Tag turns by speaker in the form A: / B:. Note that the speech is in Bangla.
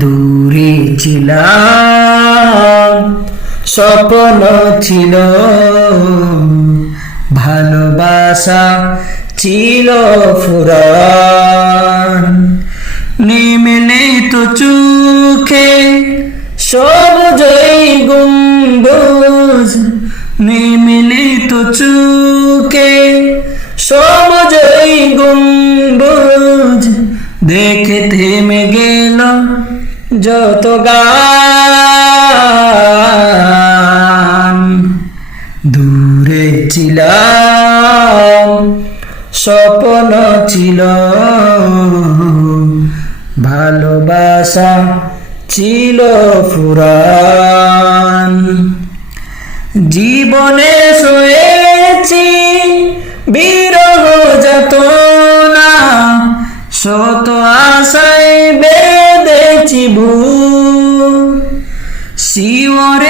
A: দূরে ছিলাম, স্বপ্ন ছিল ভালোবাসা ছিল ফুরান। নিমিলে তো চোখে সবুজই গুম্বুজ নিমিলে তো চোখে সবুজই গুম্বুজ, দেখে থেমে গেল যত গান দূরে ছিলাম, স্বপ্ন ছিল ভালোবাসা ছিল ফুরান। জীবনে সয়েছি, বিরহ যত না শত আশায় বেঁধেছি ভূ শিওরে